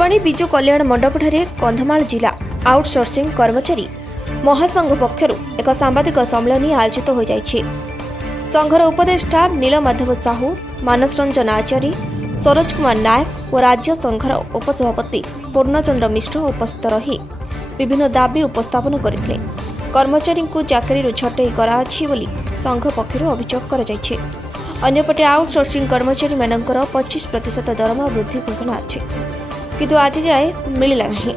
फुलबाणी विजु कल्याण मंडपठारे कंधमाल जिला आउटसोर्सिंग कर्मचारी महासंघ पक्षर एक सांबादिक सम्मेलन आयोजित हो जाइछि। संघर उपदेष्टा नीलमाधव साहू, मानस रंजन आचार्य, सरोज कुमार नायक और राज्य संघर उपसभापति पूर्णचंद्र मिश्र उपस्थित रही विभिन्न दाबी उपस्थापन करथिले। कर्मचारी को चाकरी छटई कराछि बोली संघ पक्षर अभियोग कराଯାଇଛି। अन्यपटे आउटसोर्सिंग कर्मचारी मानकर 25% दरमा वृद्धि घोषणा अछि, किंतु आज जाए मिलिला नहीं।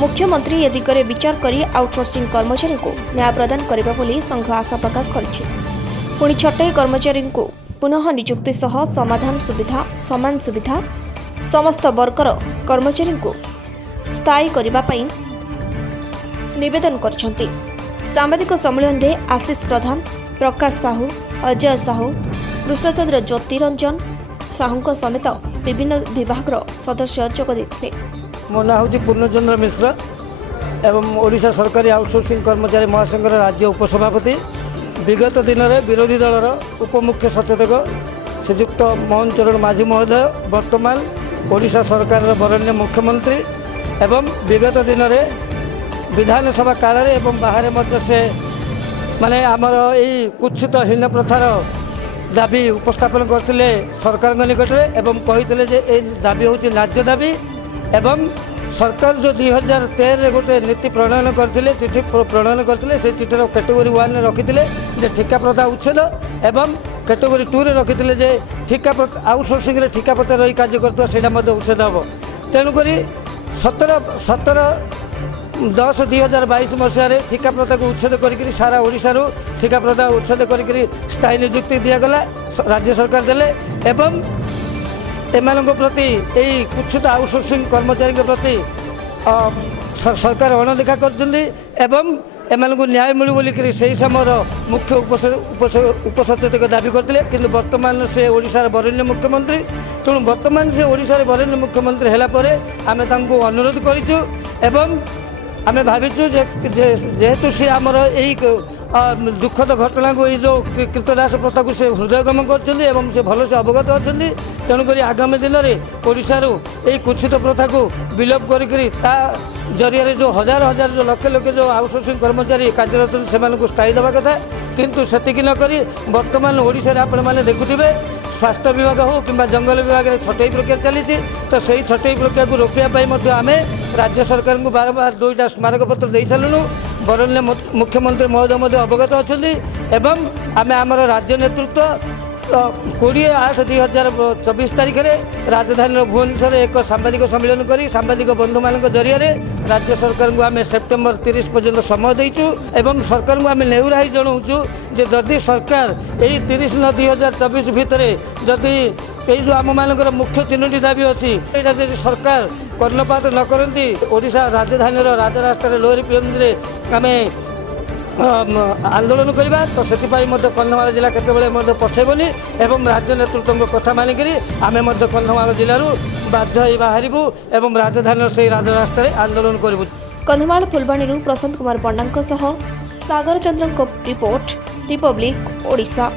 मुख्यमंत्री ए दिगरे विचार करी आउटसोर्सिंग कर्मचारी को न्याय प्रदान करिबा बोली संघ आशा प्रकाश करिछि। पुणी छटई कर्मचारी को पुनः नियुक्ति सह समान सुविधा समस्त वर्गर कर्मचारी को स्थायी करबा पई निवेदन करछन्ति। सांबादिक सम्मेलन रे आशीष प्रधान, प्रकाश साहू, अजय साहू, कृष्णचंद्र ज्योतिरंजन साहू समेत विभिन्न विभाग सदस्य जोग देते। मो ना हूँ पूर्णचंद्र मिश्र एवं ओडिशा सरकारी आउटसोर्सिंग कर्मचारी महासंघर राज्य उपसभापति। विगत दिन में विरोधी दलर उपमुख्य सचेतक श्रीजुक्त मोहन चरण माझी महोदय वर्तमान ओडिशा सरकार बरण्य मुख्यमंत्री एवं विगत दिन में विधानसभा काल एवं बाहर मध्य से माने आमर यही कुत्सित हीन प्रथार दाबी उपस्थापन करते सरकार निकट में एवं कही जे दाबी हूँ न्याज्य दाबी एवं सरकार जो 2013 गोटे नीति प्रणयन करते चिठी प्रणयन करते से चिठीर कैटेगोरी 1 में रखिते ठिका प्रथा उच्छेद एवं कैटेगोरी 2 में रखिते जे ठिका आउटसोर्सिंग रे ठिका प्रथा रही कार्य करता से उच्छेद हम। तेणुक 17/10/2022 मसीह ठिका प्रथा को उच्छेद कर सारा ओडिशारू ठिका प्रथा उच्छेद कर स्थायी नियुक्ति दिगला राज्य सरकार देले एवं एमानक प्रति यही कुत्सित आउटसोर्सिंग कर्मचारी के प्रति सरकार अणदेखा कर न्याय मिलू बोलिक से समय मुख्य उपसचेतक दाबी करते कि बर्तमान से ओडिशार बरण्य मुख्यमंत्री। तेणु बर्तमान से ओडिशार बरण्य मुख्यमंत्री है आम अनुरोध करूँ एवं आम भाविचु जेहेतु सी आमर यही दुखद घटना को जो कृतदास प्रथा को से हृदयगम कर भल से अवगत अच्छा। तेणुक आगामी दिन में ओडिशार यही कुत्सित प्रथा को विलोप कर जरिया जो हजार हजार जो लक्ष लक्ष जो आउटसोर्सिंग कर्मचारी कार्यरत से स्थायी देवा कथा किंतु सेतिक नक बर्तमान ओडिशा आपण मैंने देखुवे स्वास्थ्य विभाग हो कि जंगल विभाग में छटई प्रक्रिया चली तो सही छटई प्रक्रिया को रोकने आम राज्य सरकार को बार बार 2टा स्मारक पत्र दे सारूँ। बरण्य मुख्यमंत्री महोदय अवगत अच्छा आम आमर राज्य नेतृत्व 20/8/2024 तारीख में राजधानी भुवनेश्वर एक सांबादिक सम्मेलन कर सांबादिक बंधु मान जरिया राज्य सरकार को आम सेप्टेम्बर 30 पर्यंत समय देचु एवं सरकार को आम नेहुराई जनाऊँ जे जदि सरकार यही 30/9/2024 भितर जदि ये जो आम मानकर मुख्य 3टी दाबी अच्छी यहाँ सरकार कर्णपात न करती ओडिशा राजधानी राजरास्तार लोअर पीएमजी आम आंदोलन करवा तो से कंधमाल जिला केत पछेबनी एवं राज्य नेतृत्व कथा मानिक आम कंधमाल जिलूर बाध्य बाहरबू एवं राजधानी से राजरास्त आंदोलन करूँ। कंधमाल फुलबाणी प्रशांत कुमार पंडा सागर चंद्र रिपोर्ट, रिपब्लिक ओडिशा।